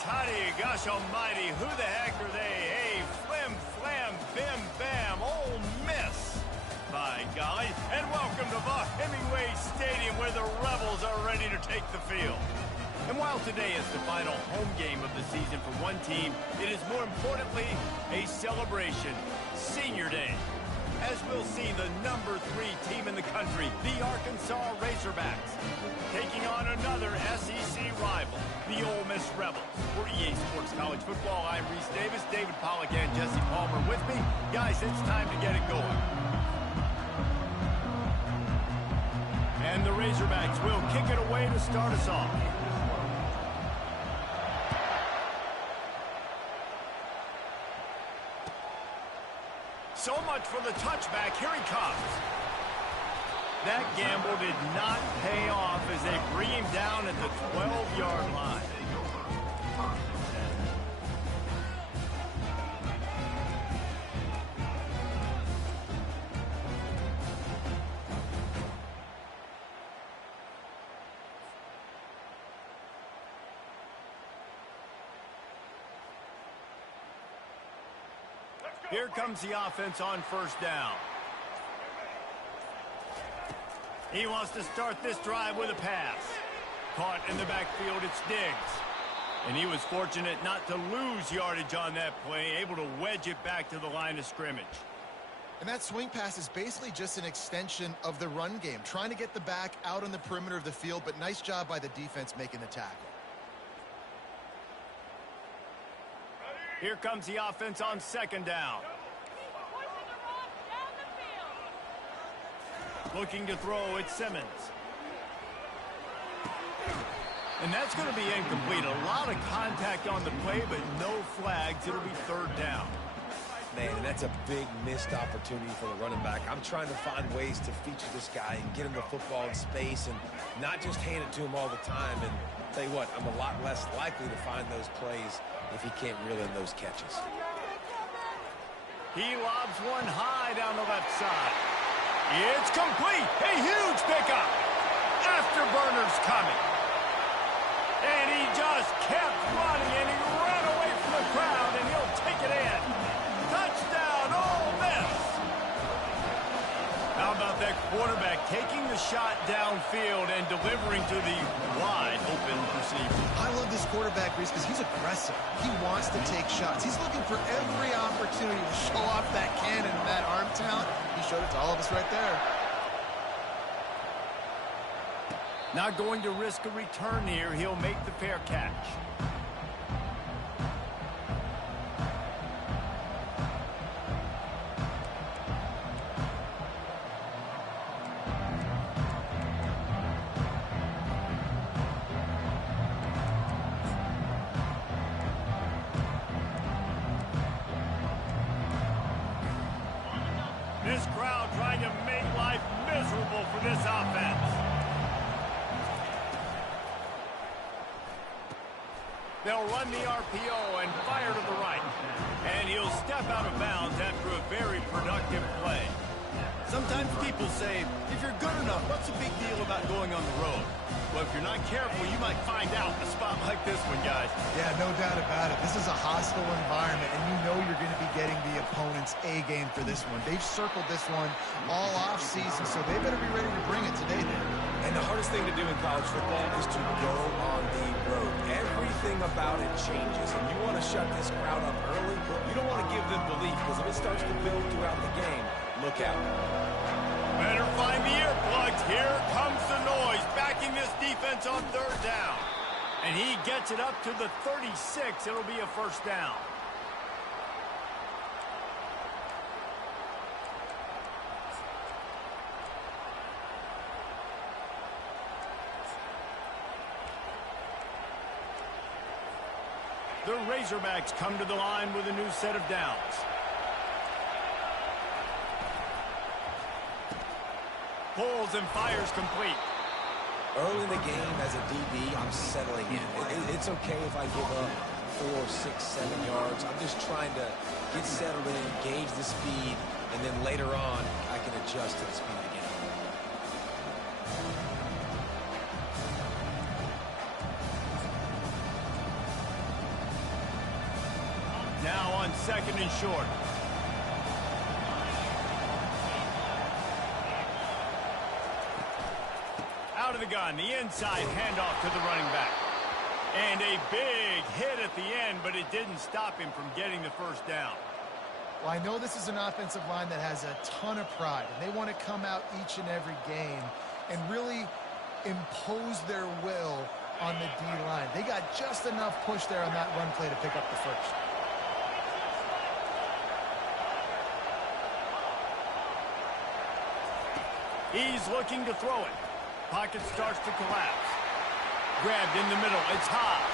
toddy, gosh almighty, who the heck are they? Hey, flim, flam, bim, bam, Ole Miss. By golly, and welcome to Hemingway Stadium where the Rebels are ready to take the field. And while today is the final home game of the season for one team, it is more importantly a celebration, Senior Day. As we'll see the number 3 team in the country, the Arkansas Razorbacks, taking on another SEC rival, the Ole Miss Rebels. For EA Sports College Football, I'm Reese Davis, David Pollack, and Jesse Palmer with me. Guys, it's time to get it going. And the Razorbacks will kick it away to start us off. So much for the touchback. Here he comes. That gamble did not pay off as they bring him down at the 12-yard line. Here comes the offense on first down. He wants to start this drive with a pass. Caught in the backfield, it's Diggs. And he was fortunate not to lose yardage on that play, able to wedge it back to the line of scrimmage. And that swing pass is basically just an extension of the run game, trying to get the back out on the perimeter of the field, but nice job by the defense making the tackle. Here comes the offense on second down. Looking to throw, it's Simmons. And that's going to be incomplete. A lot of contact on the play, but no flags. It'll be third down. Man, and that's a big missed opportunity for the running back. I'm trying to find ways to feature this guy and get him the football in space and not just hand it to him all the time. And tell you what, I'm a lot less likely to find those plays if he can't reel in those catches. He lobs one high down the left side. It's complete. A huge pickup. Afterburner's coming. And he just kept running, and he ran away from the crowd, and he'll take it in. Touchdown, Ole Miss. How about that quarterback taking the shot downfield and delivering to the wide-open receiver? I love this quarterback, Reese, because he's aggressive. He wants to take shots. He's looking for every opportunity to show off that cannon and that arm talent. He showed it to all of us right there. Not going to risk a return here. He'll make the fair catch. This crowd trying to make life miserable for this offense. They'll run the RPO and fire to the right. And he'll step out of bounds after a very productive play. Sometimes people say, if you're good enough, what's the big deal about going on the road? Well, if you're not careful, you might find out in a spot like this one, guys. Yeah, no doubt about it. This is a hostile environment, and you know you're going to be getting the opponent's A game for this one. They've circled this one all off-season, so they better be ready to bring it today then. And the hardest thing to do in college football is to go on the road. Everything about it changes, and you want to shut this crowd up early. You don't want to give them belief, because if it starts to build throughout the game, look out. Better find the earplugs. Here comes the noise, backing this defense on third down. And he gets it up to the 36. It'll be a first down. The Razorbacks come to the line with a new set of downs. Pulls and fires complete. Early in the game as a DB, I'm settling in. It's okay if I give up 4, 6, 7 yards. I'm just trying to get settled in, gauge the speed, and then later on, I can adjust to the speed of the game. on 2nd and short. Out of the gun, the inside handoff to the running back. And a big hit at the end, but it didn't stop him from getting the first down. Well, I know this is an offensive line that has a ton of pride, and they want to come out each and every game and really impose their will on the D-line. They got just enough push there on that run play to pick up the first. He's looking to throw it. Pocket starts to collapse. Grabbed in the middle. It's Haas.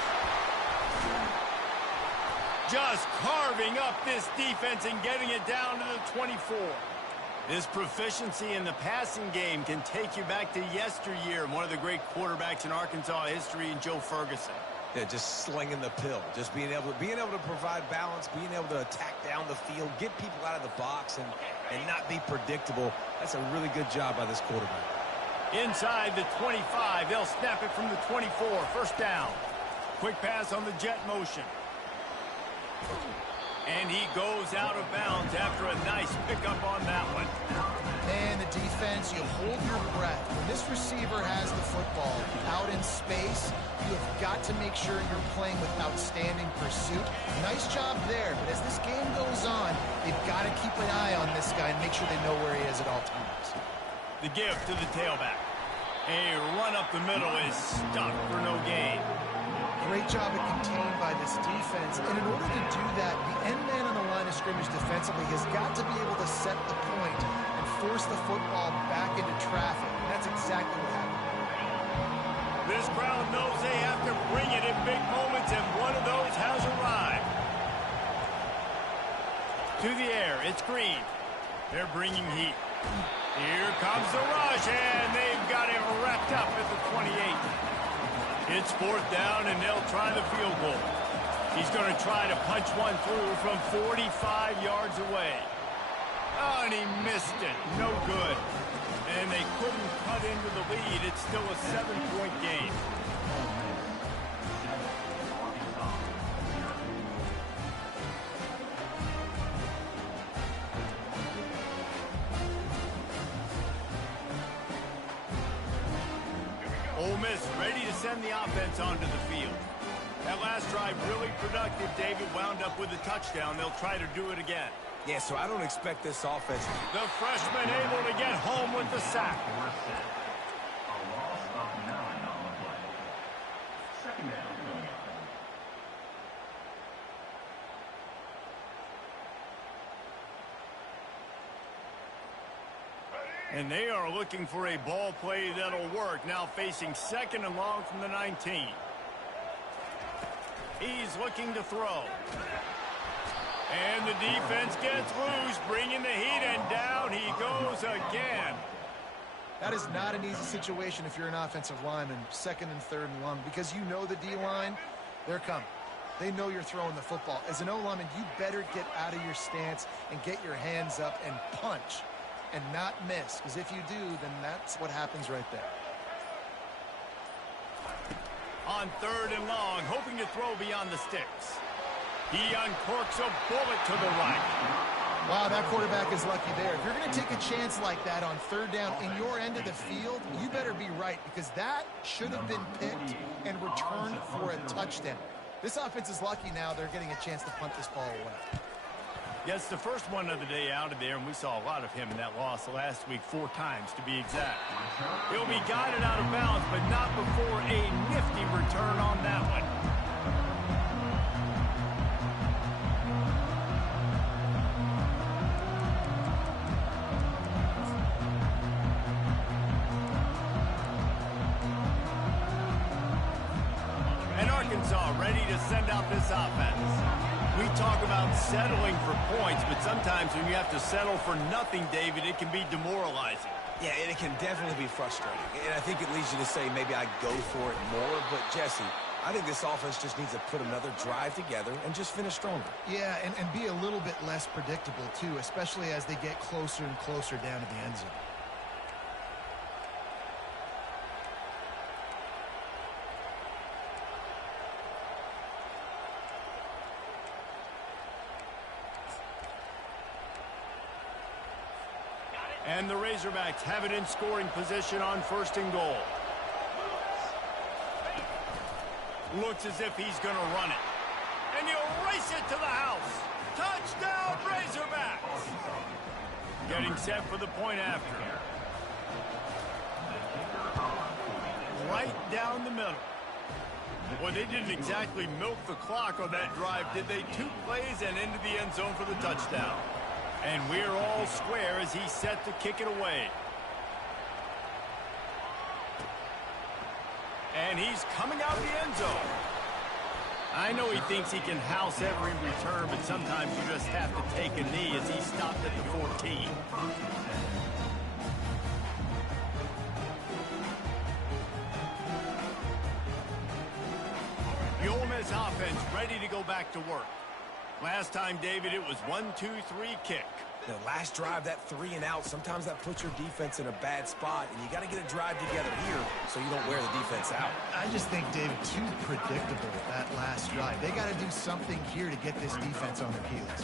Just carving up this defense and getting it down to the 24. This proficiency in the passing game can take you back to yesteryear and one of the great quarterbacks in Arkansas history, in Joe Ferguson. Yeah, just slinging the pill, just being able to provide balance, being able to attack down the field, get people out of the box, and not be predictable. That's a really good job by this quarterback. Inside the 25, they'll snap it from the 24. First down. Quick pass on the jet motion. And he goes out of bounds after a nice pickup on that one. And the defense, you hold your breath. When this receiver has the football out in space, you have got to make sure you're playing with outstanding pursuit. Nice job there, but as this game goes on, they've got to keep an eye on this guy and make sure they know where he is at all times. The give to the tailback. A run up the middle is stopped for no gain. Great job at contained by this defense. And in order to do that, the end man on the line of scrimmage defensively has got to be able to set the point and force the football back into traffic. And that's exactly what happened. This crowd knows they have to bring it in big moments, and one of those has arrived. To the air, it's Green. They're bringing heat. Here comes the rush, and they've got him wrapped up at the 28. It's 4th down, and they'll try the field goal. He's going to try to punch one through from 45 yards away. Oh, and he missed it. No good. And they couldn't cut into the lead. It's still a 7-point game. Ole Miss ready to send the offense onto the field. That last drive really productive. David wound up with a touchdown. They'll try to do it again. Yeah, so I don't expect this offense. The freshman able to get home with the sack. A loss of 9 on the play. 2nd down. And they are looking for a ball play that'll work. Now facing 2nd and long from the 19. He's looking to throw. And the defense gets loose, bringing the heat, and down he goes again. That is not an easy situation if you're an offensive lineman, 2nd and 3rd and long, because you know the D-line, they're coming. They know you're throwing the football. As an O-lineman, you better get out of your stance and get your hands up and punch and not miss, because if you do, then that's what happens right there. On 3rd and long, hoping to throw beyond the sticks. He uncorks a bullet to the right. Wow, that quarterback is lucky there. If you're going to take a chance like that on 3rd down in your end of the field, you better be right, because that should have been picked and returned for a touchdown. This offense is lucky now they're getting a chance to punt this ball away. Yes, the first one of the day out of there, and we saw a lot of him in that loss last week, 4 times to be exact. He'll be guided out of bounds, but not before a nifty return on that one. And Arkansas ready to send out this offense. We talk about settling for points, but sometimes when you have to settle for nothing, David, it can be demoralizing. Yeah, and it can definitely be frustrating. And I think it leads you to say maybe I go for it more. But, Jesse, I think this offense just needs to put another drive together and just finish stronger. Yeah, and be a little bit less predictable, too, especially as they get closer and closer down to the end zone. And the Razorbacks have it in scoring position on 1st and goal. Looks as if he's going to run it. And he'll race it to the house. Touchdown, Razorbacks! Getting set for the point after. Right down the middle. Well, they didn't exactly milk the clock on that drive, did they? 2 plays and into the end zone for the touchdown. And we're all square as he's set to kick it away. And he's coming out of the end zone. I know he thinks he can house every return, but sometimes you just have to take a knee as he stopped at the 14. The Ole Miss offense ready to go back to work. Last time, David, it was 1-2-3 kick. The last drive, that 3 and out, sometimes that puts your defense in a bad spot, and you got to get a drive together here so you don't wear the defense out. I just think, David, too predictable that last drive. They got to do something here to get this defense on their heels.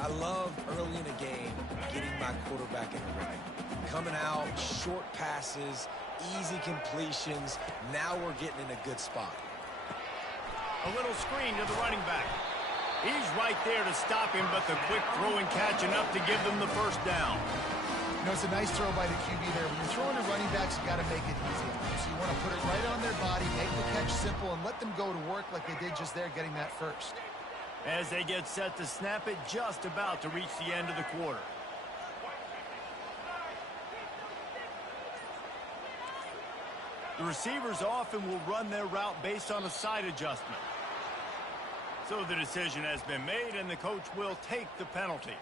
I love early in a game getting my quarterback in the rhythm. Coming out, short passes, easy completions. Now we're getting in a good spot. A little screen to the running back. He's right there to stop him, but the quick throw and catch enough to give them the first down. You know, it's a nice throw by the QB there. When you're throwing to running backs, you got to make it easy on them. So you want to put it right on their body, make the catch simple, and let them go to work like they did just there, getting that first. As they get set to snap it, just about to reach the end of the quarter. The receivers often will run their route based on a side adjustment. So the decision has been made, and the coach will take the penalty.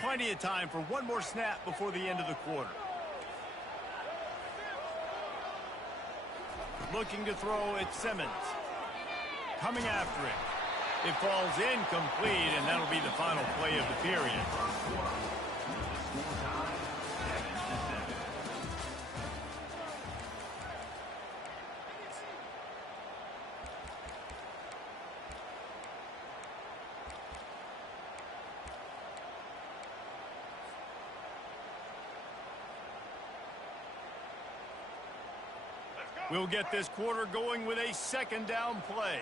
Plenty of time for one more snap before the end of the quarter. Looking to throw, it's Simmons. Coming after it. It falls incomplete, and that'll be the final play of the period. We'll get this quarter going with a 2nd down play.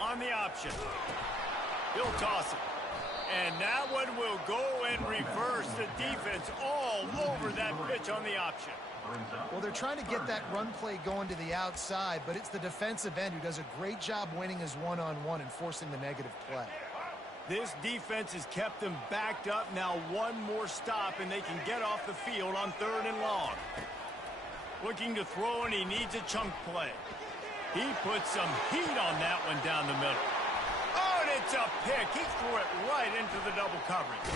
On the option. He'll toss it. And that one will go in reverse. The defense all over that pitch on the option. Well, they're trying to get that run play going to the outside, but it's the defensive end who does a great job winning his one-on-one and forcing the negative play. This defense has kept them backed up. Now one more stop, and they can get off the field on 3rd and long. Looking to throw, and he needs a chunk play. He puts some heat on that one down the middle. Oh, and it's a pick. He threw it right into the double coverage.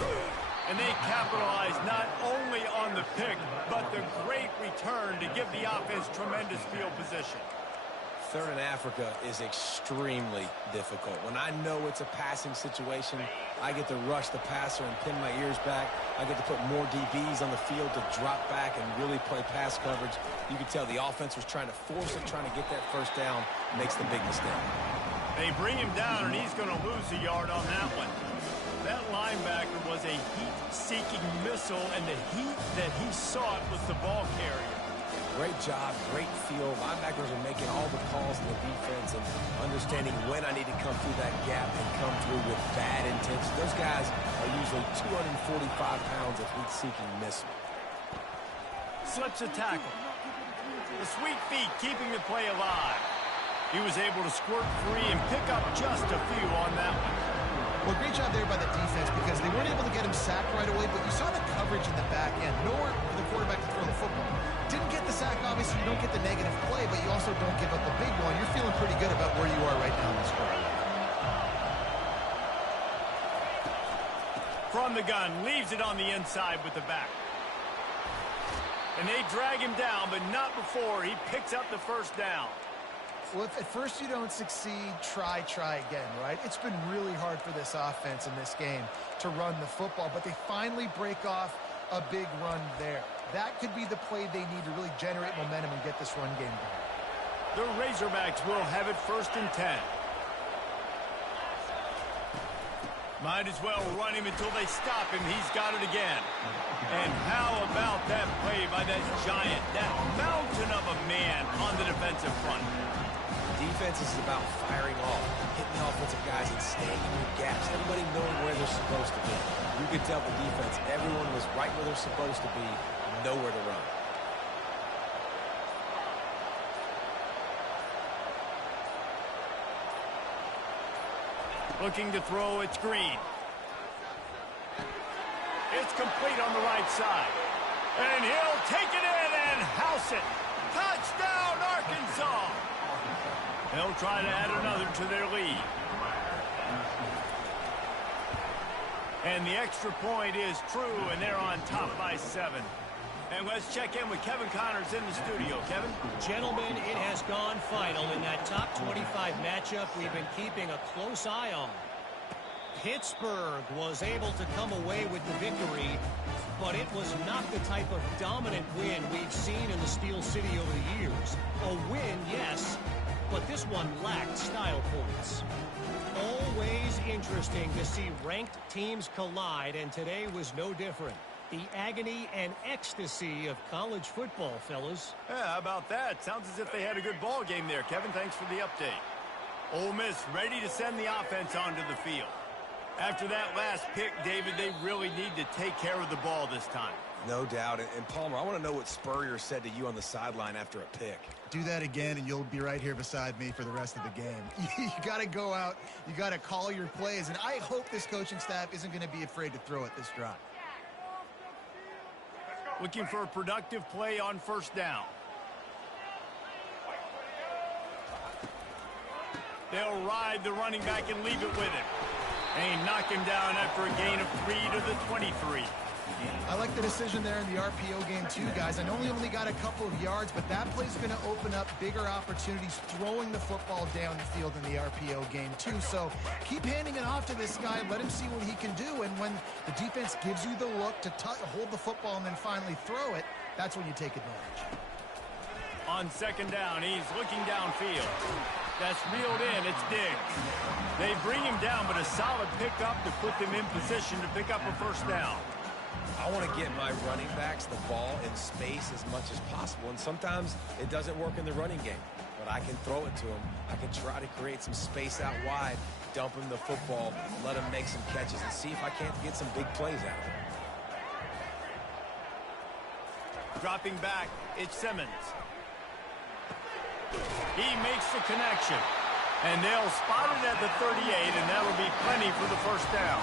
And they capitalize not only on the pick, but the great return to give the offense tremendous field position. 3rd and Africa is extremely difficult. When I know it's a passing situation, I get to rush the passer and pin my ears back. I get to put more DBs on the field to drop back and really play pass coverage. You can tell the offense was trying to force it, trying to get that first down, makes the big mistake. They bring him down, and he's going to lose a yard on that one. That linebacker was a heat-seeking missile, and the heat that he sought was the ball carrier. Great job, great feel. Linebackers are making all the calls in the defense and understanding when I need to come through that gap and come through with bad intention. Those guys are usually 245 pounds of heat-seeking missile. Slips a tackle. The sweet feet keeping the play alive. He was able to squirt free and pick up just a few on that one. Well, great job there by the defense because they weren't able to get him sacked right away, but you saw the coverage in the back end. Nowhere for the quarterback to throw the football. Didn't get the sack, obviously you don't get the negative play, but you also don't give up a big one. You're feeling pretty good about where you are right now in this quarter. From the gun, leaves it on the inside with the back. And they drag him down, but not before he picks up the first down. Well, if at first you don't succeed, try again, right? It's been really hard for this offense in this game to run the football, but they finally break off a big run there. That could be the play they need to really generate momentum and get this run game going. The Razorbacks will have it 1st and 10. Might as well run him until they stop him. He's got it again. And how about that play by that giant, that mountain of a man on the defensive front? Defense is about firing off, hitting the offensive guys and staying in your gaps. Everybody knowing where they're supposed to be. You could tell the defense, everyone was right where they're supposed to be, nowhere to run. Looking to throw, it's Green. It's complete on the right side. And he'll take it in and house it. Touchdown, Arkansas! They'll try to add another to their lead. And the extra point is true, and they're on top by 7. And let's check in with Kevin Connors in the studio. Kevin? Gentlemen, it has gone final in that top 25 matchup we've been keeping a close eye on. Pittsburgh was able to come away with the victory, but it was not the type of dominant win we've seen in the Steel City over the years. A win, yes, but this one lacked style points. Always interesting to see ranked teams collide, and today was no different. The agony and ecstasy of college football, fellas. Yeah, how about that? Sounds as if they had a good ball game there. Kevin, thanks for the update. Ole Miss ready to send the offense onto the field. After that last pick, David, they really need to take care of the ball this time. No doubt. And Palmer, I want to know what Spurrier said to you on the sideline after a pick. Do that again, and you'll be right here beside me for the rest of the game. You got to go out. You got to call your plays, and I hope this coaching staff isn't going to be afraid to throw it this drive. Looking for a productive play on first down. They'll ride the running back and leave it with him. And he knocked him down after a gain of 3 to the 23. I like the decision there in the RPO game too, guys. I know we only got a couple of yards, but that play's going to open up bigger opportunities throwing the football down the field in the RPO game too. So keep handing it off to this guy. Let him see what he can do. And when the defense gives you the look to hold the football and then finally throw it, that's when you take advantage. On second down, he's looking downfield. That's reeled in. It's Diggs. They bring him down, but a solid pickup to put them in position to pick up a first down. I want to get my running backs the ball in space as much as possible, and sometimes it doesn't work in the running game, but I can throw it to them. I can try to create some space out wide, dump him the football, let him make some catches, and see if I can't get some big plays out of him. Dropping back, it's Simmons. He makes the connection, and they'll spot it at the 38, and that'll be plenty for the first down.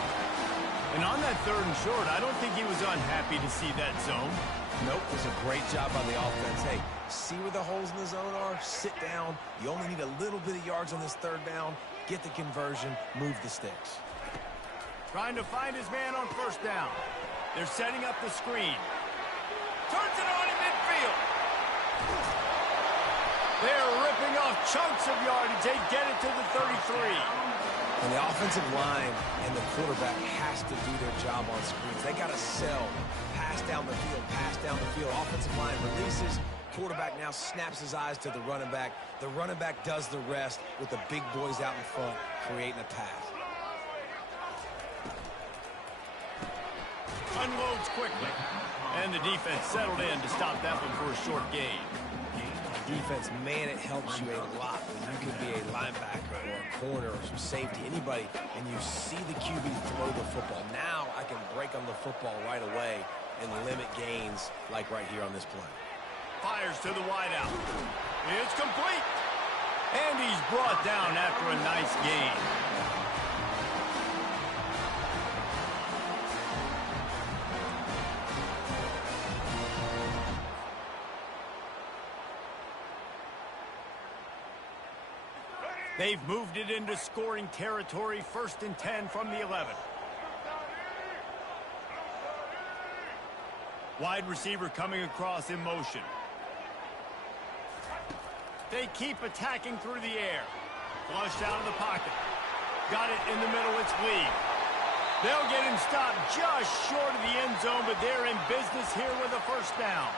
And on that 3rd and short, I don't think he was unhappy to see that zone. Nope, it was a great job by the offense. Hey, see where the holes in the zone are? Sit down. You only need a little bit of yards on this 3rd down. Get the conversion, move the sticks. Trying to find his man on first down. They're setting up the screen. Turns it on in midfield. They're ripping off chunks of yardage. They get it to the 33. And the offensive line and the quarterback has to do their job on screens. They got to sell. Pass down the field, pass down the field. Offensive line releases. Quarterback now snaps his eyes to the running back. The running back does the rest with the big boys out in front, creating a pass. Unloads quickly. And the defense settled in to stop that one for a short gain. Defense, man, it helps you a lot when you can be a linebacker or a corner or some safety, anybody, and you see the QB throw the football. Now I can break on the football right away and limit gains like right here on this play. Fires to the wideout. It's complete. And he's brought down after a nice gain. They've moved it into scoring territory, 1st and 10 from the 11. Wide receiver coming across in motion. They keep attacking through the air. Flushed out of the pocket. Got it in the middle, it's Lee. They'll get him stopped just short of the end zone, but they're in business here with a first down.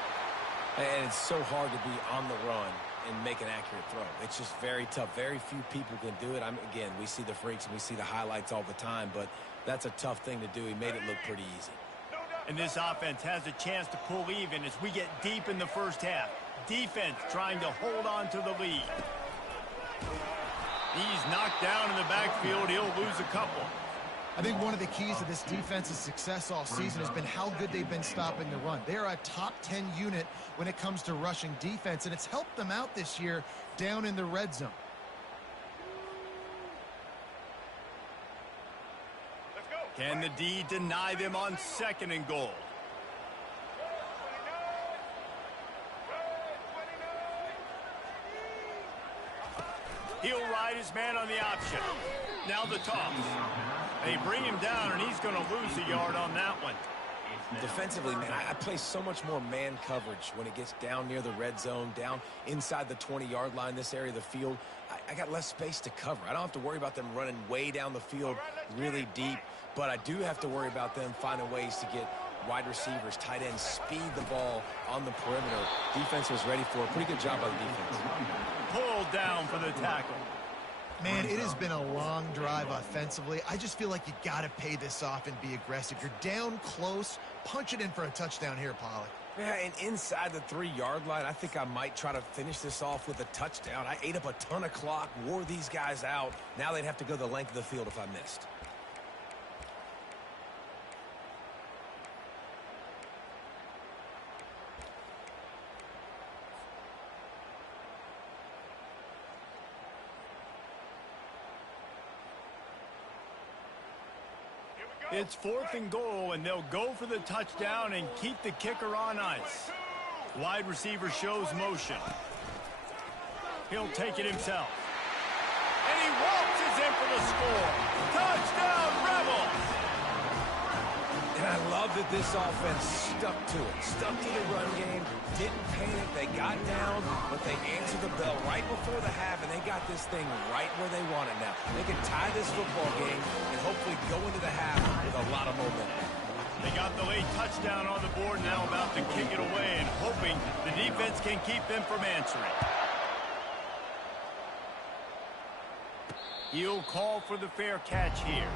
And it's so hard to be on the run and make an accurate throw. It's just very tough. Very few people can do it. Again, we see the freaks and we see the highlights all the time, but that's a tough thing to do. He made it look pretty easy. And this offense has a chance to pull even as we get deep in the first half. Defense trying to hold on to the lead. He's knocked down in the backfield. He'll lose a couple. I think one of the keys to this defense's success all season has been how good they've been stopping the run. They are a top 10 unit when it comes to rushing defense, and it's helped them out this year down in the red zone. Can the D deny them on 2nd and goal? He'll ride his man on the option. Now the toss. They bring him down, and he's going to lose a yard on that one. Defensively, man, I play so much more man coverage when it gets down near the red zone, down inside the 20-yard line, this area of the field. I got less space to cover. I don't have to worry about them running way down the field really deep, but I do have to worry about them finding ways to get wide receivers, tight ends, speed the ball on the perimeter. Defense was ready for a pretty good job by the defense. Pulled down for the tackle. Man, it has been a long drive offensively. I just feel like you got to pay this off and be aggressive. You're down close. Punch it in for a touchdown here, Pollock. Yeah, and inside the 3-yard line, I think I might try to finish this off with a touchdown. I ate up a ton of clock, wore these guys out. Now they'd have to go the length of the field if I missed. It's 4th and goal, and they'll go for the touchdown and keep the kicker on ice. Wide receiver shows motion. He'll take it himself. And he waltzes in for the score. Touchdown, Rebels! And I love that this offense stuck to it. Stuck to the run game, didn't panic. They got down, but they answered the bell right before the half, and they got this thing right where they want it now. They can tie this football game and hopefully go into the half with a lot of momentum. They got the late touchdown on the board, now about to kick it away and hoping the defense can keep them from answering. He'll call for the fair catch here.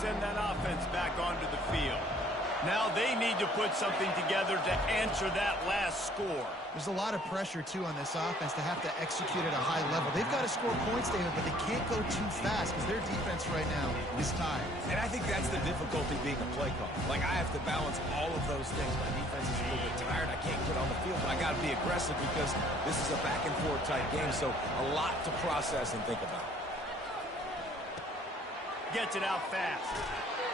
Send that offense back onto the field. Now they need to put something together to answer that last score. There's a lot of pressure, too, on this offense to have to execute at a high level. They've got to score points, David, but they can't go too fast because their defense right now is tired. And I think that's the difficulty being a play call. Like, I have to balance all of those things. My defense is a little bit tired. I can't get on the field, but I got to be aggressive because this is a back-and-forth type game, so a lot to process and think about. Gets it out fast.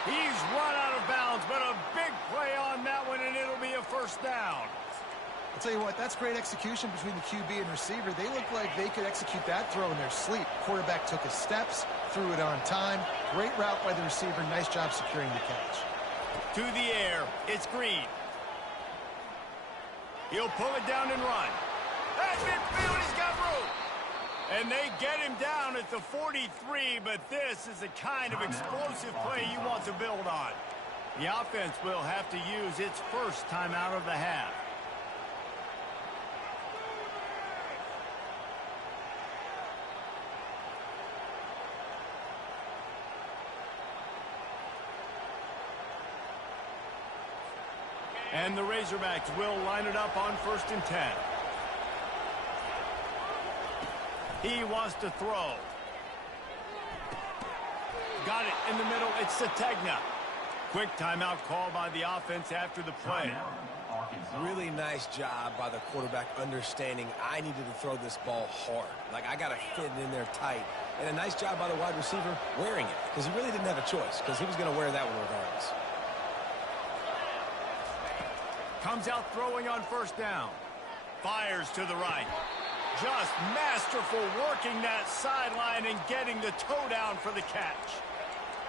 He's run out of bounds, but a big play on that one, and it'll be a first down. I'll tell you what, that's great execution between the QB and receiver. They look like they could execute that throw in their sleep. Quarterback took his steps, threw it on time. Great route by the receiver. Nice job securing the catch. To the air, it's Green. He'll pull it down and run. At midfield, he's got room. And they get him down at the 43, but this is the kind of explosive play you want to build on. The offense will have to use its first timeout of the half. And the Razorbacks will line it up on 1st and 10. He wants to throw. Got it in the middle. It's Sategna. Quick timeout call by the offense after the play. Really nice job by the quarterback understanding I needed to throw this ball hard. Like, I got to fit it in there tight. And a nice job by the wide receiver wearing it because he really didn't have a choice because he was going to wear that one regardless. Comes out throwing on 1st down. Fires to the right. Just masterful working that sideline and getting the toe down for the catch.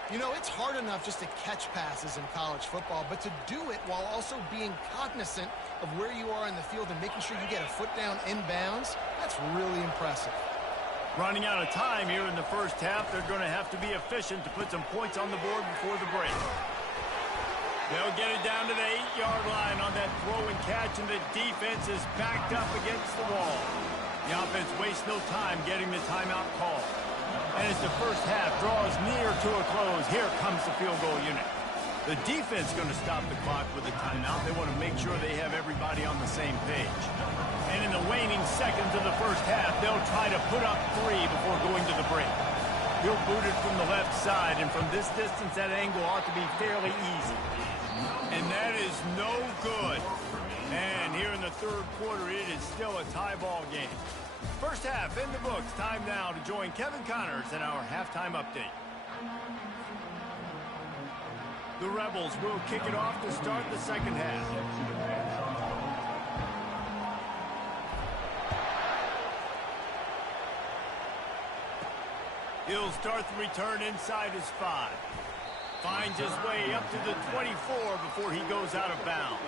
You know, it's hard enough just to catch passes in college football, but to do it while also being cognizant of where you are in the field and making sure you get a foot down inbounds, that's really impressive. Running out of time here in the first half, they're going to have to be efficient to put some points on the board before the break. They'll get it down to the 8-yard line on that throw and catch, and the defense is backed up against the wall. The offense wastes no time getting the timeout call. And as the first half draws near to a close, here comes the field goal unit. The defense is going to stop the clock with a timeout. They want to make sure they have everybody on the same page. And in the waning seconds of the first half, they'll try to put up 3 before going to the break. He'll boot it from the left side, and from this distance, that angle ought to be fairly easy. And that is no good. And here in the third quarter, it is still a tie ball game. First half in the books. Time now to join Kevin Connors in our halftime update. The Rebels will kick it off to start the second half. He'll start the return inside his 5. Finds his way up to the 24 before he goes out of bounds.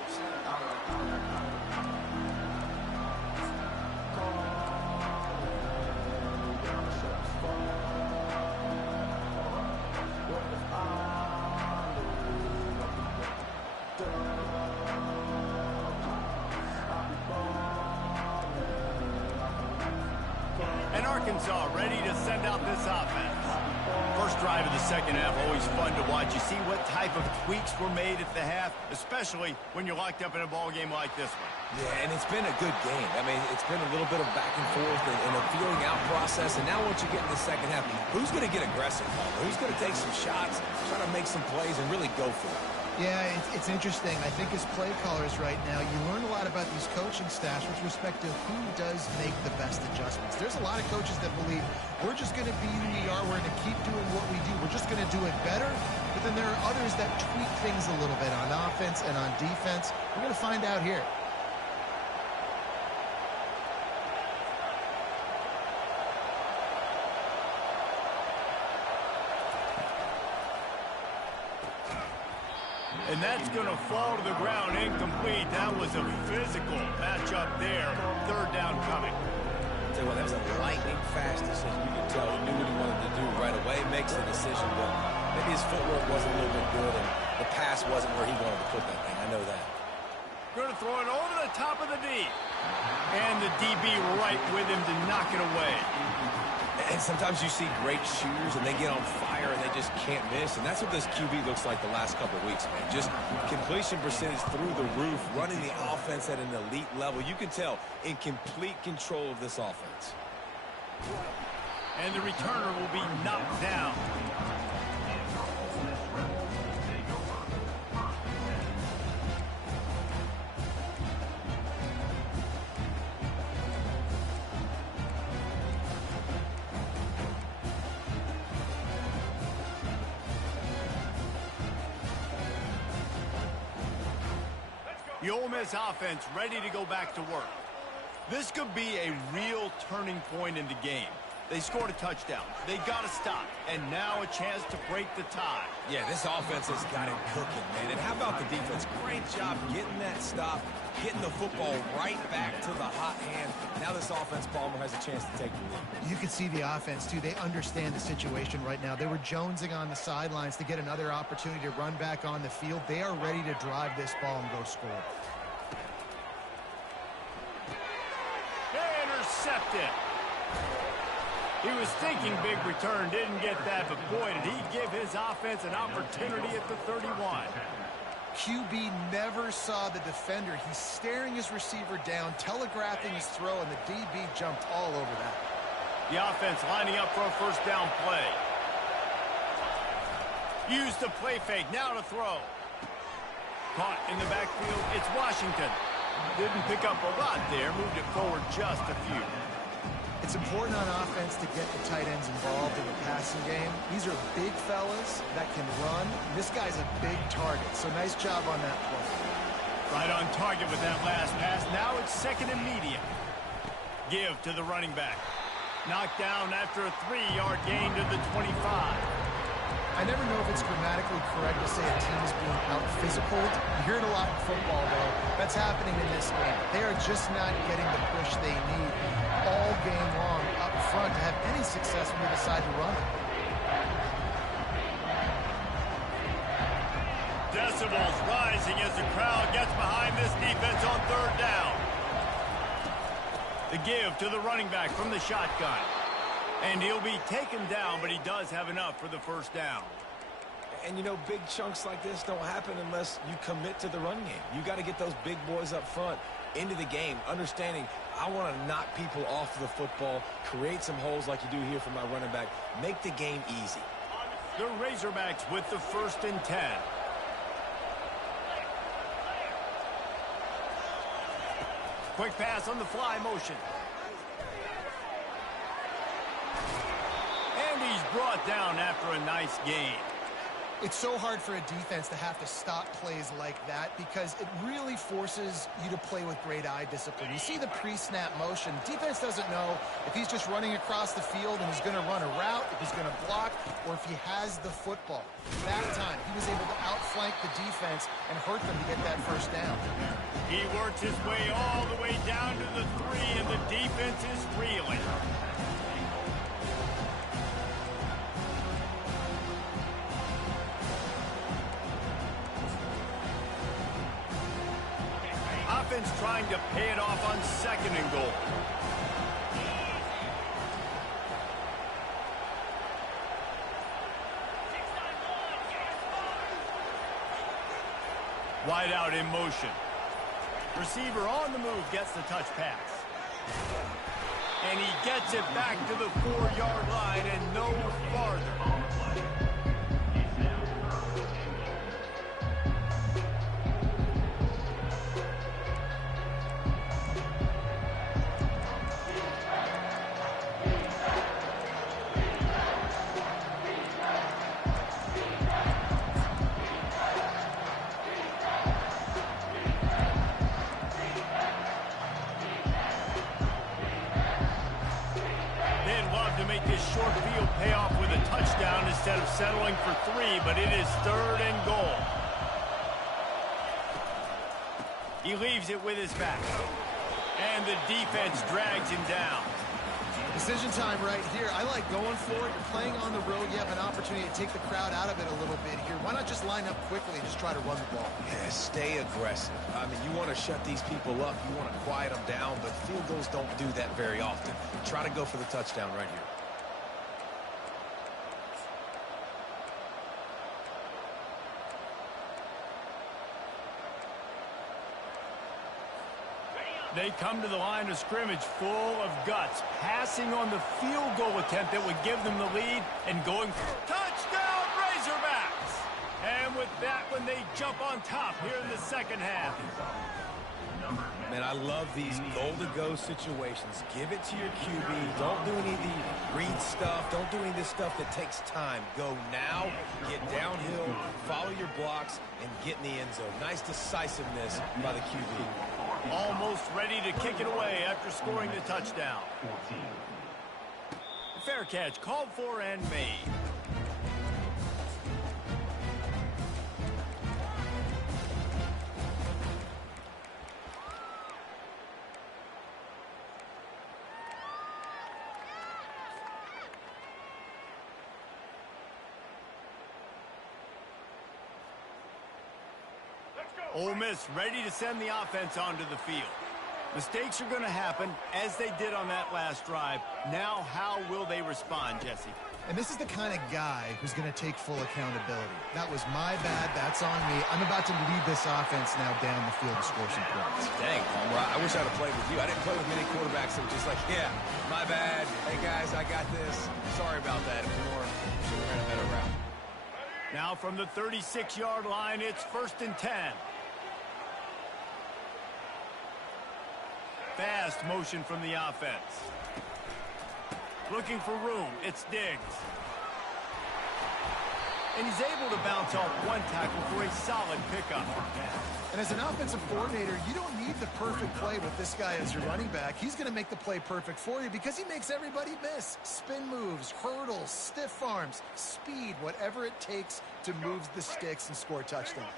And Arkansas ready to send out this offense. First drive of the second half, always fun to watch. You see what type of tweaks were made at the half, especially when you're locked up in a ball game like this one. Yeah, and it's been a good game. I mean, it's been a little bit of back and forth and a feeling out process. And now once you get in the second half, who's going to get aggressive? Who's going to take some shots, try to make some plays, and really go for it? Yeah, it's interesting. I think as play callers right now, you learn a lot about these coaching staffs with respect to who does make the best adjustments. There's a lot of coaches that believe we're just going to be who we are. We're going to keep doing what we do. We're just going to do it better. But then there are others that tweak things a little bit on offense and on defense. We're going to find out here. And that's going to fall to the ground incomplete. That was a physical matchup there. Third down coming. I'll tell you what, that was a lightning-fast decision. You could tell he knew what he wanted to do right away. Makes the decision, but maybe his footwork wasn't a little bit good, and the pass wasn't where he wanted to put that thing. I know that. Going to throw it over the top of the D. And the DB right with him to knock it away. And sometimes you see great shooters, and they get on fire, and they just can't miss. And that's what this QB looks like the last couple of weeks, man. Just completion percentage through the roof, running the offense at an elite level. You can tell in complete control of this offense. And the returner will be knocked down. The Ole Miss offense ready to go back to work. This could be a real turning point in the game. They scored a touchdown. They got to stop. And now a chance to break the tie. Yeah, this offense has got it cooking, man. And how about the defense? Great job getting that stop, getting the football right back to the hot hand. Now this offense, Palmer, has a chance to take the lead. You can see the offense, too. They understand the situation right now. They were jonesing on the sidelines to get another opportunity to run back on the field. They are ready to drive this ball and go score. Intercepted. He was thinking big return, didn't get that, but boy, did he give his offense an opportunity at the 31. QB never saw the defender. He's staring his receiver down, telegraphing his throw, and the DB jumped all over that. The offense lining up for a first down play. Use the play fake, now to throw. Caught in the backfield, it's Washington. Didn't pick up a lot there, moved it forward just a few. It's important on offense to get the tight ends involved in the passing game. These are big fellas that can run. This guy's a big target, so nice job on that play. Right on target with that last pass. Now it's second and medium. Give to the running back. Knocked down after a 3-yard gain to the 25. I never know if it's grammatically correct to say a team is being out-physical. You hear it a lot in football, though. That's happening in this game. They are just not getting the push they need all game long up front to have any success when they decide to run it. Decibels rising as the crowd gets behind this defense on third down. The give to the running back from the shotgun. And he'll be taken down, but he does have enough for the first down. And, you know, big chunks like this don't happen unless you commit to the run game. You got to get those big boys up front into the game, understanding I want to knock people off the football, create some holes like you do here for my running back, make the game easy. The Razorbacks with the 1st and 10. Quick pass on the fly motion. And he's brought down after a nice gain. It's so hard for a defense to have to stop plays like that because it really forces you to play with great eye discipline. You see the pre-snap motion. Defense doesn't know if he's just running across the field and he's going to run a route, if he's going to block, or if he has the football. That time, he was able to outflank the defense and hurt them to get that first down. He works his way all the way down to the 3, and the defense is reeling. Offense trying to pay it off on 2nd and goal. Wide out in motion. Receiver on the move gets the touch pass. And he gets it back to the 4-yard line and no farther. Short field payoff with a touchdown instead of settling for 3, but it is 3rd and goal. He leaves it with his back. And the defense drags him down. Decision time right here. I like going for it. You're playing on the road. You have an opportunity to take the crowd out of it a little bit here. Why not just line up quickly and just try to run the ball? Yeah, stay aggressive. I mean, you want to shut these people up. You want to quiet them down, but field goals don't do that very often. Try to go for the touchdown right here. They come to the line of scrimmage full of guts, passing on the field goal attempt that would give them the lead and going for touchdown Razorbacks. And with that one, they jump on top here in the second half. Man, I love these goal-to-go situations. Give it to your QB. Don't do any of the read stuff. Don't do any of this stuff that takes time. Go now, get downhill, follow your blocks, and get in the end zone. Nice decisiveness by the QB. Almost ready to kick it away after scoring the touchdown. Fair catch called for and made. Ole Miss ready to send the offense onto the field. Mistakes are going to happen, as they did on that last drive. Now, how will they respond, Jesse? And this is the kind of guy who's going to take full accountability. That was my bad. That's on me. I'm about to lead this offense now down the field to score some points. Dang, I wish I'd have played with you. I didn't play with many quarterbacks that were just like, yeah, my bad. Hey, guys, I got this. Sorry about that. If we should have ran a better route. Now from the 36-yard line, it's 1st and 10. Fast motion from the offense. Looking for room. It's Diggs. And he's able to bounce off one tackle for a solid pickup. And as an offensive coordinator, you don't need the perfect play with this guy as your running back. He's going to make the play perfect for you because he makes everybody miss. Spin moves, hurdles, stiff arms, speed, whatever it takes to move the sticks and score touchdowns.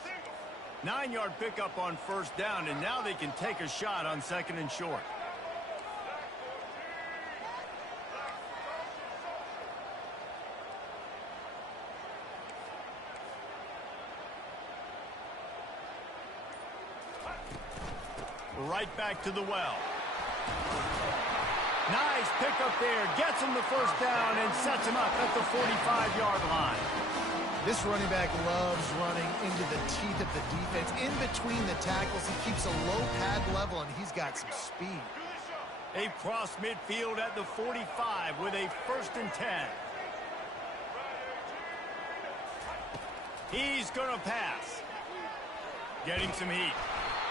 9-yard pickup on first down, and now they can take a shot on second and short. Right back to the well. Nice pickup there. Gets him the first down and sets him up at the 45-yard line. This running back loves running into the teeth of the defense. In between the tackles, he keeps a low pad level, and he's got some speed. They cross midfield at the 45 with a 1st and 10. He's going to pass. Getting some heat.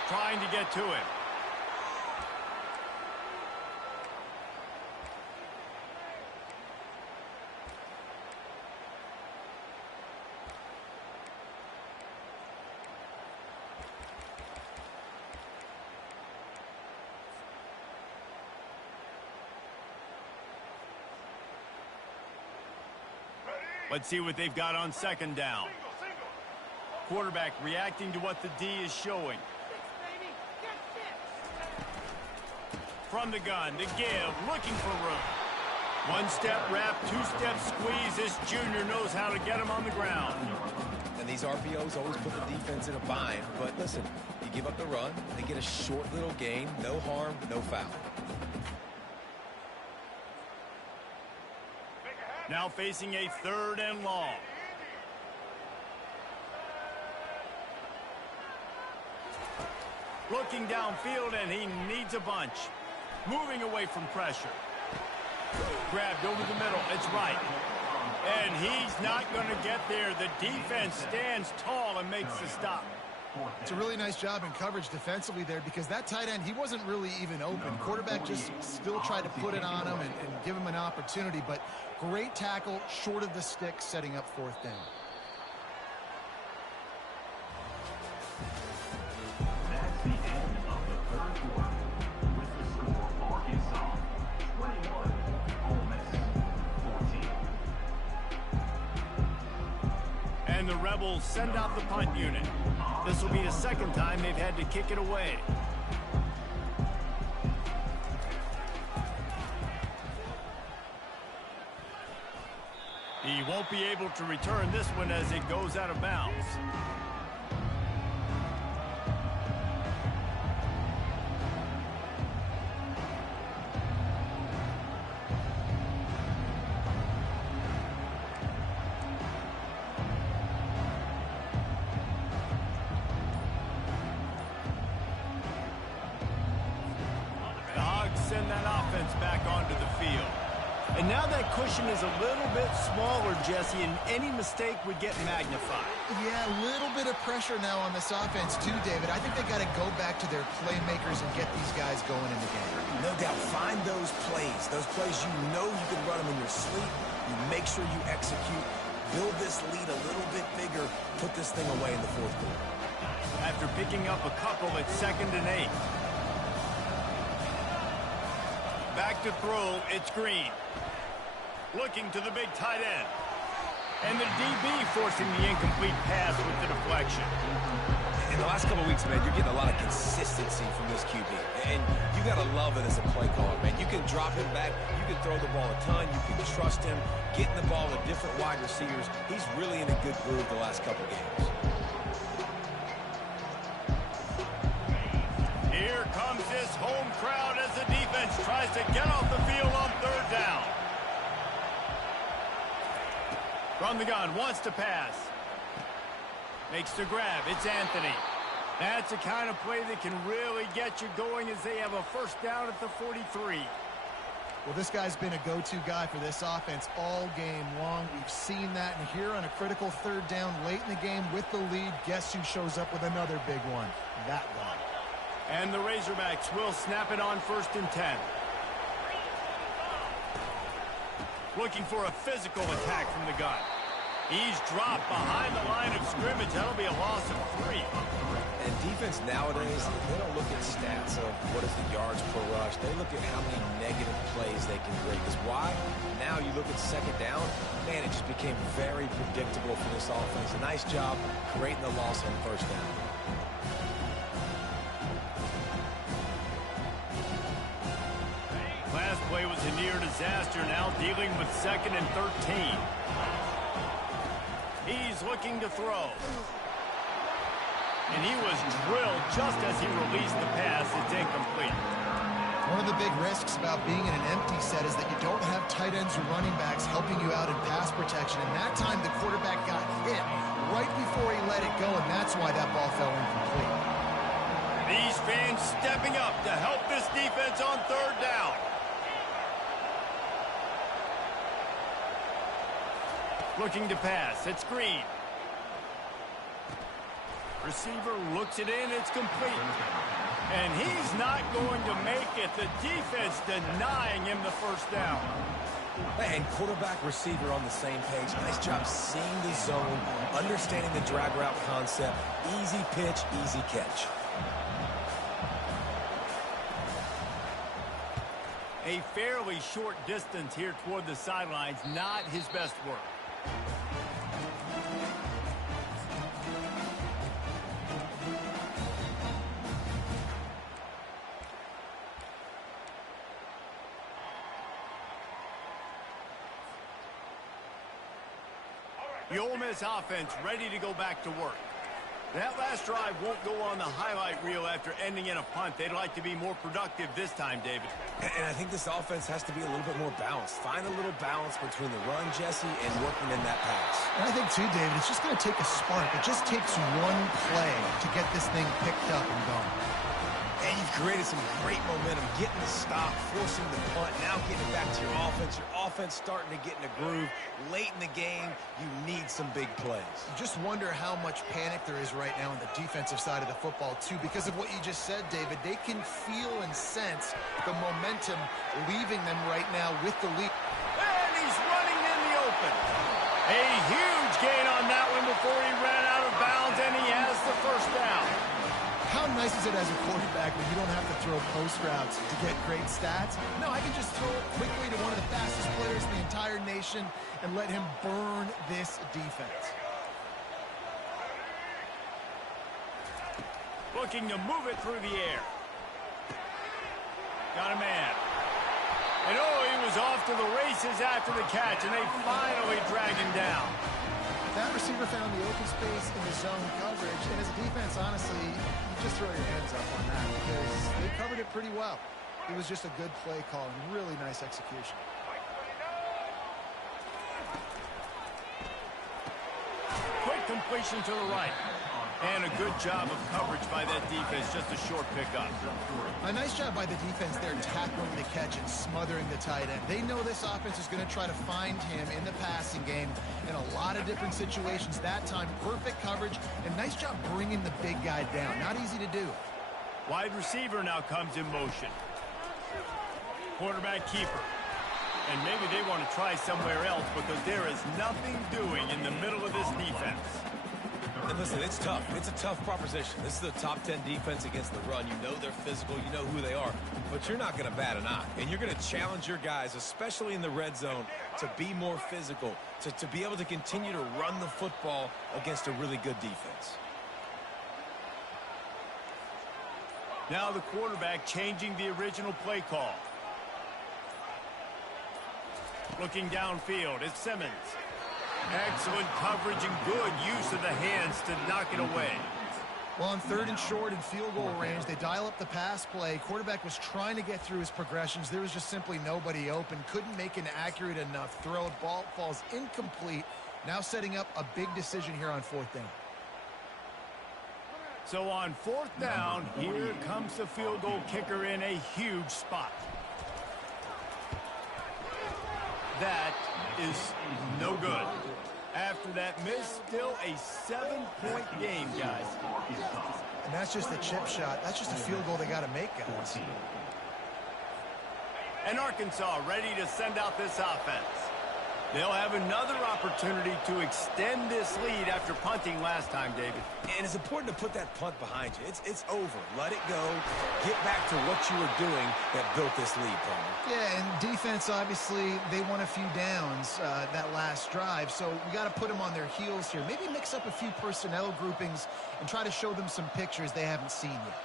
Trying to get to him. Let's see what they've got on second down. Quarterback reacting to what the D is showing. From the gun, the give, looking for room. 1-step wrap, 2-step squeeze. This junior knows how to get him on the ground. And these RPOs always put the defense in a bind. But listen, you give up the run, they get a short little gain, no harm, no foul. Now facing a 3rd and long. Looking downfield, and he needs a bunch. Moving away from pressure. Grabbed over the middle. It's right. And he's not going to get there. The defense stands tall and makes the stop. It's a really nice job in coverage defensively there because that tight end, he wasn't really even open. Quarterback just still tried to put it on him and give him an opportunity, but great tackle, short of the stick, setting up 4th down. That's the end of the 3rd quarter. With the score, Arkansas 21, Ole Miss 14. And the Rebels send out the punt unit. This will be the 2nd time they've had to kick it away. He won't be able to return this one as it goes out of bounds. Send that offense back onto the field. And now that cushion is a little bit smaller, Jesse, and any mistake would get magnified. Yeah, a little bit of pressure now on this offense too, David. I think they got to go back to their playmakers and get these guys going in the game. No doubt. Find those plays you know you can run them in your sleep. You make sure you execute. Build this lead a little bit bigger. Put this thing away in the 4th quarter. After picking up a couple at 2nd and 8. Back to throw, it's Green. Looking to the big tight end. And the DB forcing the incomplete pass with the deflection. In the last couple of weeks, man, you're getting a lot of consistency from this QB. And you got to love it as a play caller, man. You can drop him back. You can throw the ball a ton. You can trust him. Getting the ball to different wide receivers. He's really in a good groove the last couple of games. Here comes this home crowd as the defense tries to get off the field on 3rd down. From the gun, wants to pass. Makes the grab. It's Anthony. That's the kind of play that can really get you going as they have a 1st down at the 43. Well, this guy's been a go-to guy for this offense all game long. We've seen that, and here on a critical 3rd down late in the game with the lead, guess who shows up with another big one? That guy. And the Razorbacks will snap it on 1st and 10. Looking for a physical attack from the gun. He's dropped behind the line of scrimmage. That'll be a loss of 3. And defense nowadays, they don't look at stats of what is the yards per rush. They look at how many negative plays they can create. Because why? Now you look at second down, man, it just became very predictable for this offense. A nice job creating the loss on first down. Last play was a near disaster. Now dealing with 2nd and 13. He's looking to throw. And he was drilled just as he released the pass. It's incomplete. One of the big risks about being in an empty set is that you don't have tight ends or running backs helping you out in pass protection. And that time the quarterback got hit right before he let it go, and that's why that ball fell incomplete. These fans stepping up to help this defense on 3rd down. Looking to pass. It's Green. Receiver looks it in. It's complete. And he's not going to make it. The defense denying him the first down. And quarterback, receiver on the same page. Nice job seeing the zone, understanding the drag route concept. Easy pitch, easy catch. A fairly short distance here toward the sidelines. Not his best work. The Ole Miss offense ready to go back to work. That last drive won't go on the highlight reel after ending in a punt. They'd like to be more productive this time, David. And I think this offense has to be a little bit more balanced. Find a little balance between the run, Jesse, and working in that pass. And I think, too, David, it's just going to take a spark. It just takes one play to get this thing picked up and going. And you've created some great momentum, getting the stop, forcing the punt, now getting it back to your offense. Your offense starting to get in a groove. Late in the game, you need some big plays. You just wonder how much panic there is right now on the defensive side of the football, too. Because of what you just said, David, they can feel and sense the momentum leaving them right now with the lead. And he's running in the open. A huge gain on that one before he ran out of bounds, and he has the first down. How nice is it as a quarterback when you don't have to throw post routes to get great stats? No, I can just throw it quickly to one of the fastest players in the entire nation and let him burn this defense. Looking to move it through the air. Got a man. And oh, he was off to the races after the catch, and they finally drag him down. That receiver found the open space in the zone coverage, and as a defense, honestly, you just throw your hands up on that because they covered it pretty well. It was just a good play call and really nice execution. Quick completion to the right. And a good job of coverage by that defense, just a short pickup. A nice job by the defense there tackling the catch and smothering the tight end. They know this offense is going to try to find him in the passing game in a lot of different situations. That time, perfect coverage, and nice job bringing the big guy down. Not easy to do. Wide receiver now comes in motion. Quarterback keeper. And maybe they want to try somewhere else because there is nothing doing in the middle of this defense. And listen, it's tough. It's a tough proposition. This is the top 10 defense against the run. You know they're physical. You know who they are. But you're not going to bat an eye. And you're going to challenge your guys, especially in the red zone, to be more physical, to be able to continue to run the football against a really good defense. Now the quarterback changing the original play call. Looking downfield, it's Simmons. Excellent coverage and good use of the hands to knock it away. Well, on 3rd and short and field goal range, they dial up the pass play. Quarterback was trying to get through his progressions. There was just simply nobody open. Couldn't make an accurate enough throw. Ball falls incomplete. Now setting up a big decision here on 4th down. So on 4th down, here comes the field goal kicker in a huge spot. That is no good. After that miss, still a 7-point game, guys. And that's just a chip shot. That's just a field goal they got to make, guys. And Arkansas ready to send out this offense. They'll have another opportunity to extend this lead after punting last time, David. And it's important to put that punt behind you. It's over. Let it go. Get back to what you were doing that built this lead, Palmer. Yeah, and defense, obviously, they won a few downs that last drive, so we got to put them on their heels here. Maybe mix up a few personnel groupings and try to show them some pictures they haven't seen yet.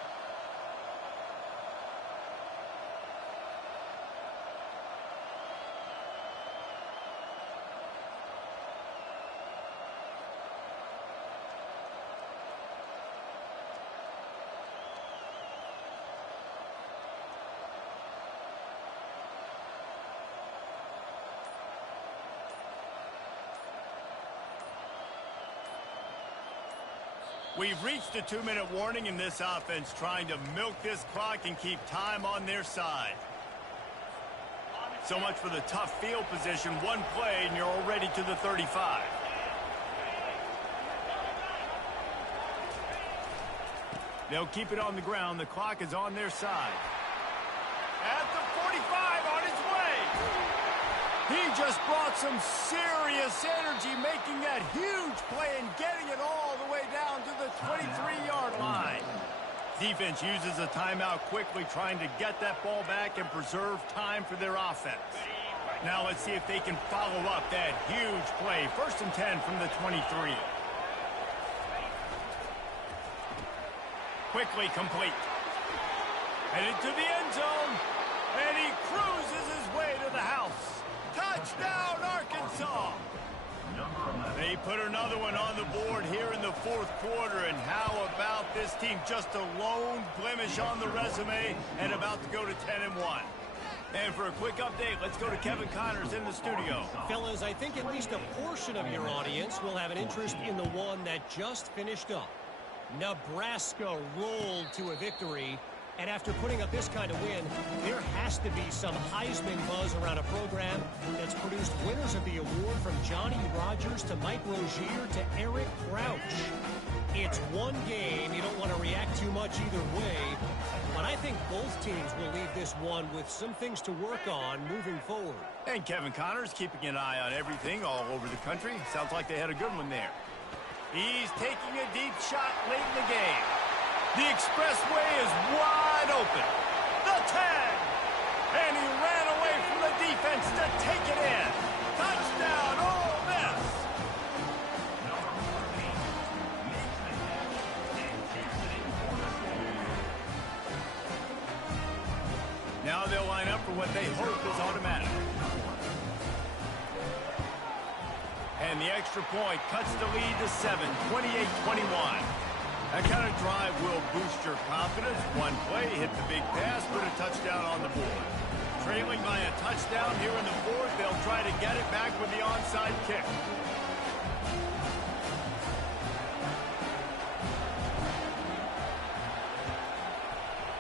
We've reached a 2-minute warning in this offense, trying to milk this clock and keep time on their side. So much for the tough field position. One play and you're already to the 35. They'll keep it on the ground. The clock is on their side. At the 45, on his way. He just brought some serious energy, making that huge play and getting it all the way down to the 23-yard line. Defense uses a timeout quickly, trying to get that ball back and preserve time for their offense. Now let's see if they can follow up that huge play. 1st and 10 from the 23. Quickly complete. Headed to the end zone, and he cruises his way to the house. Touchdown, Arkansas! They put another one on the board here in the 4th quarter, and how about this team? Just a lone blemish on the resume and about to go to 10-1. And for a quick update, let's go to Kevin Connors in the studio. Fellas, I think at least a portion of your audience will have an interest in the one that just finished up. Nebraska rolled to a victory. And after putting up this kind of win, there has to be some Heisman buzz around a program that's produced winners of the award from Johnny Rodgers to Mike Rozier to Eric Crouch. It's one game. You don't want to react too much either way. But I think both teams will leave this one with some things to work on moving forward. And Kevin Connors keeping an eye on everything all over the country. Sounds like they had a good one there. He's taking a deep shot late in the game. The expressway is wide open. The 10. And he ran away from the defense to take it in. Touchdown, Ole Miss. Now they'll line up for what they hope is automatic. And the extra point cuts the lead to 7, 28-21. That kind of drive will boost your confidence. One play, hit the big pass, put a touchdown on the board. Trailing by a touchdown here in the 4th, they'll try to get it back with the onside kick.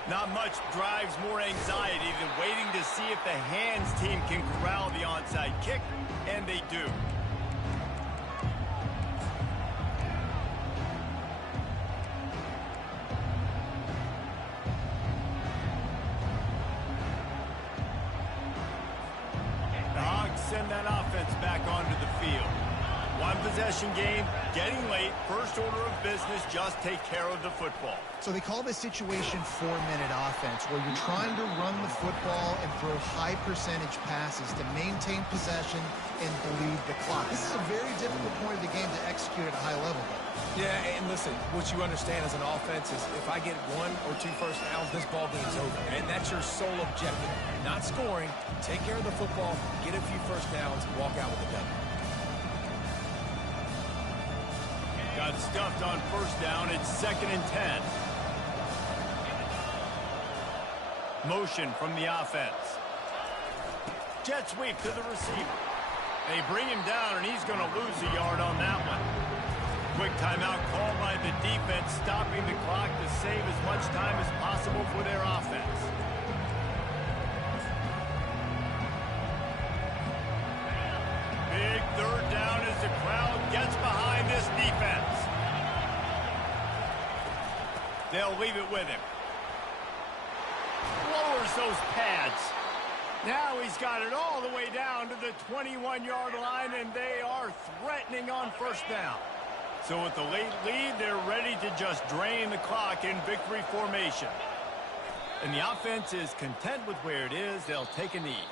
Not much drives more anxiety than waiting to see if the hands team can corral the onside kick, and they do. Send that offense back onto the field. One possession game, getting late, first order of business, just take care of the football. So they call this situation 4-minute offense, where you're trying to run the football and throw high percentage passes to maintain possession and bleed the clock. This is a very difficult point of the game to execute at a high level. Yeah, and listen, what you understand as an offense is if I get 1 or 2 first downs, this ball game's over. And that's your sole objective. Not scoring, take care of the football, get a few first downs, walk out with the W. Got stuffed on first down. It's 2nd and 10. Motion from the offense. Jet sweep to the receiver. They bring him down, and he's going to lose a yard on that one. Quick timeout called by the defense, stopping the clock to save as much time as possible for their offense. Big 3rd down as the crowd gets behind this defense. They'll leave it with him. Lowers those pads. Now he's got it all the way down to the 21-yard line, and they are threatening on first down. So with the late lead, they're ready to just drain the clock in victory formation. And the offense is content with where it is. They'll take a knee.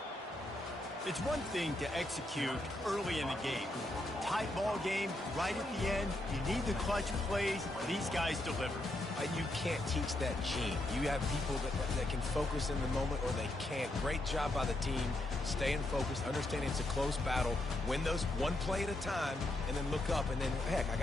It's one thing to execute early in the game. Tight ball game, right at the end. You need the clutch plays. These guys deliver. You can't teach that gene. You have people that can focus in the moment or they can't. Great job by the team, staying focused, understanding it's a close battle, win those one play at a time, and then look up, and then, heck, I